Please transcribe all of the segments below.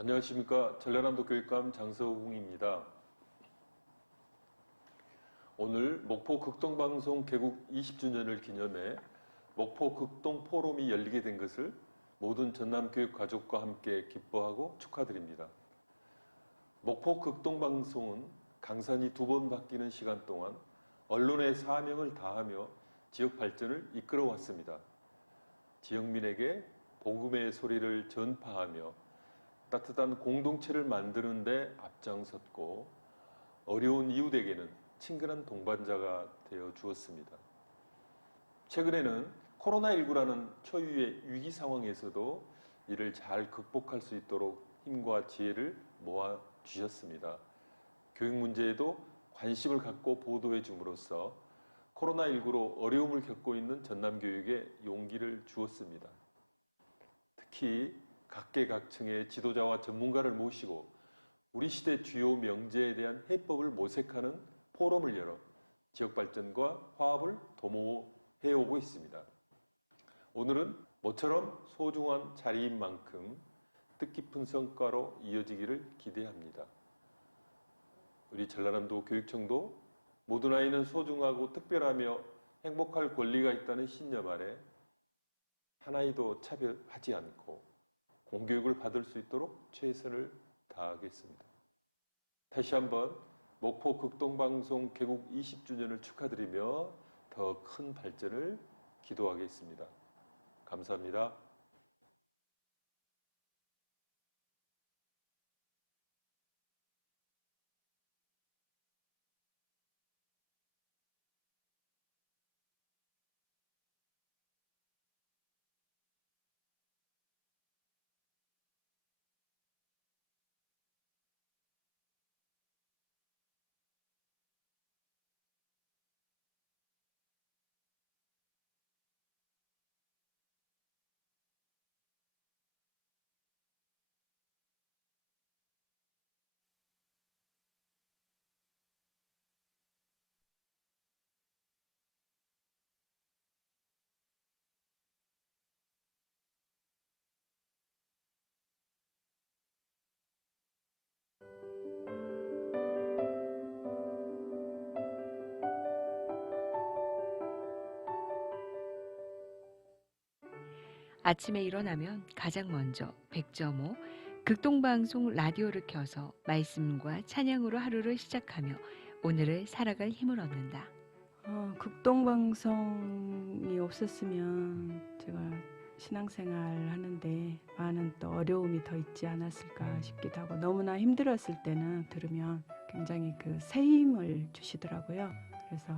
안녕하십니까. 전라남도 교육감 장서웅입니다. 오늘 목포 극동방송 개국 20주년을 기념해 목포 극동 포럼이 열리게 된 것을 모든 전남 교육 가족과 함께 기뻐하고 축하드립니다. 목포 극동방송은 강산이 두 번 바뀌는 시간 동안 언론의 사명을 다하며 지역 발전을 이끌어 왔습니다. 지역민에게 복음의 소리를 전파하며 따뜻한 공동체를 만드는 데 앞장섰고 어려운 이웃에게는 친근한 동반자가 되어 주었습니다. 최근에는 코로나19라는 초유의 위기 상황에서도 이를 잘 극복할 수 있도록 힘과 지혜를 모아 주셨습니다. 교육 문제에도 관심을 갖고 보도해 줌으로써 코로나19로 어려움을 겪고 있는 전남 교육에 용기를 주었습니다. 특히 각계각층의 지도자와 전문가를 모시고 우리 시대 주요 명제에 대한 해법을 모색하는 포럼을 열어 지역 발전과 화합을 도모해 오고 있습니다. 오늘은 모처럼 소중한 자리인 만큼 뜻깊은 성과로 이어지기를 기대합니다. 우리 전라남도 교육청도 모든 아이는 소중하고 특별하며 행복할 권리가 있다는 신념 아래 한 아이도 차별하지 않고 공교육을 받을 수 있도록 최선을 다하겠습니다. 다시 한번 목포 극동방송 개국 20주년을 축하드리며 더 큰 발전을 기도하겠습니다. 감사합니다. 아침에 일어나면 가장 먼저 100.5 극동방송 라디오를 켜서 말씀과 찬양으로 하루를 시작하며 오늘을 살아갈 힘을 얻는다. 어, 극동방송이 없었으면 제가 신앙생활 하는데 많은 또 어려움이 더 있지 않았을까 싶기도 하고 너무나 힘들었을 때는 들으면 굉장히 그 새 힘을 주시더라고요. 그래서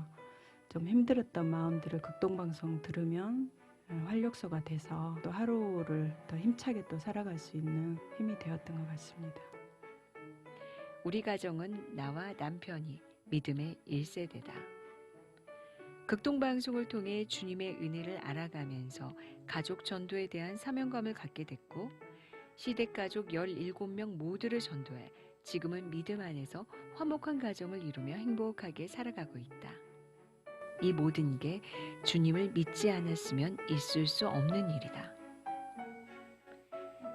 좀 힘들었던 마음들을 극동방송 들으면 어, 활력소가 돼서 또 하루를 더 힘차게 또 살아갈 수 있는 힘이 되었던 것 같습니다. 우리 가정은 나와 남편이 믿음의 1세대다. 극동방송을 통해 주님의 은혜를 알아가면서 가족 전도에 대한 사명감을 갖게 됐고 시댁 가족 17명 모두를 전도해 지금은 믿음 안에서 화목한 가정을 이루며 행복하게 살아가고 있다. 이 모든 게 주님을 믿지 않았으면 있을 수 없는 일이다.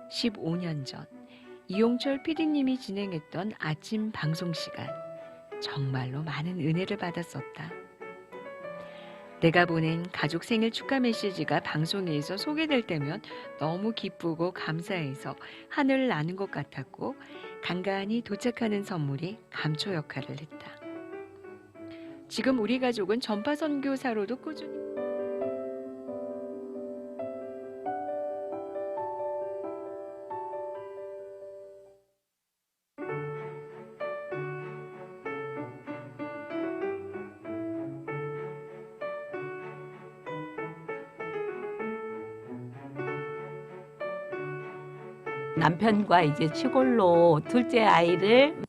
15년 전 이용철 PD님이 진행했던 아침 방송 시간 정말로 많은 은혜를 받았었다. 내가 보낸 가족 생일 축하 메시지가 방송에서 소개될 때면 너무 기쁘고 감사해서 하늘을 나는 것 같았고 간간히 도착하는 선물이 감초 역할을 했다. 지금 우리 가족은 전파 선교사로도 꾸준히 남편과 이제 시골로 둘째 아이를